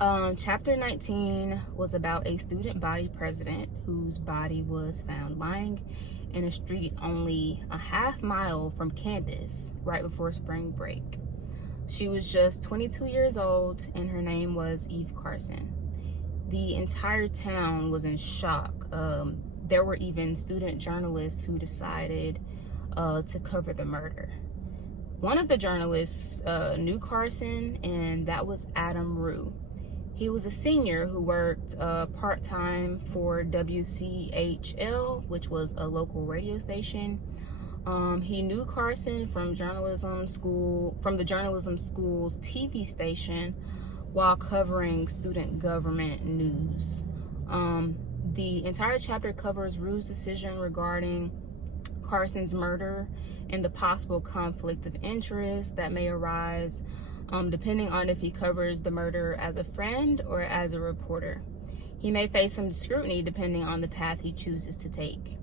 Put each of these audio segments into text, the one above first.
Chapter 19 was about a student body president whose body was found lying in a street only a half mile from campus right before spring break. She was just 22 years old and her name was Eve Carson. The entire town was in shock. There were even student journalists who decided to cover the murder. One of the journalists knew Carson, and that was Adam Rue. He was a senior who worked part-time for WCHL, which was a local radio station. He knew Carson from the journalism school's TV station while covering student government news. The entire chapter covers Rue's decision regarding Carson's murder and the possible conflict of interest that may arise depending on if he covers the murder as a friend or as a reporter. He may face some scrutiny depending on the path he chooses to take.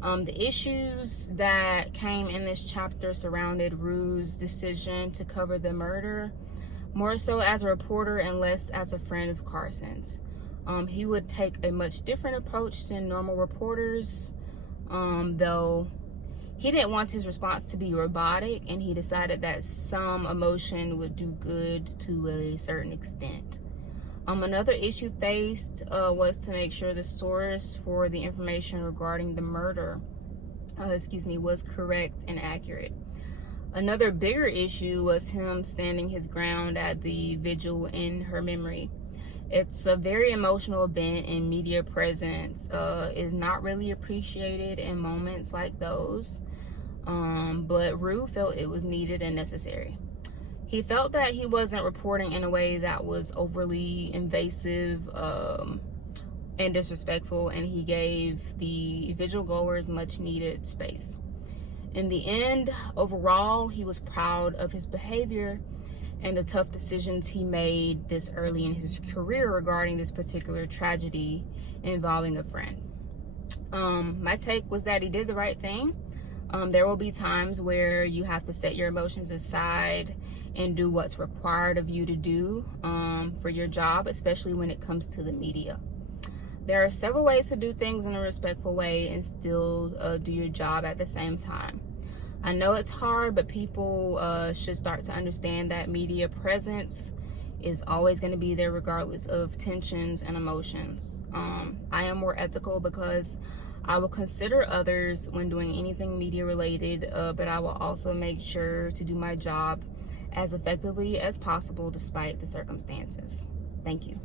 The issues that came in this chapter surrounded Rue's decision to cover the murder, more so as a reporter and less as a friend of Carson's. He would take a much different approach than normal reporters, though he didn't want his response to be robotic, and he decided that some emotion would do good to a certain extent. Another issue faced was to make sure the source for the information regarding the murder was correct and accurate. Another bigger issue was him standing his ground at the vigil in her memory. It's a very emotional event, and media presence is not really appreciated in moments like those. But Rue felt it was needed and necessary. He felt that he wasn't reporting in a way that was overly invasive and disrespectful, and he gave the vigil goers much needed space. In the end, overall, he was proud of his behavior and the tough decisions he made this early in his career regarding this particular tragedy involving a friend. My take was that he did the right thing. There will be times where you have to set your emotions aside and do what's required of you to do for your job, especially when it comes to the media. There are several ways to do things in a respectful way and still do your job at the same time. I know it's hard, but people should start to understand that media presence is always going to be there regardless of tensions and emotions. I am more ethical because I will consider others when doing anything media related, but I will also make sure to do my job as effectively as possible despite the circumstances. Thank you.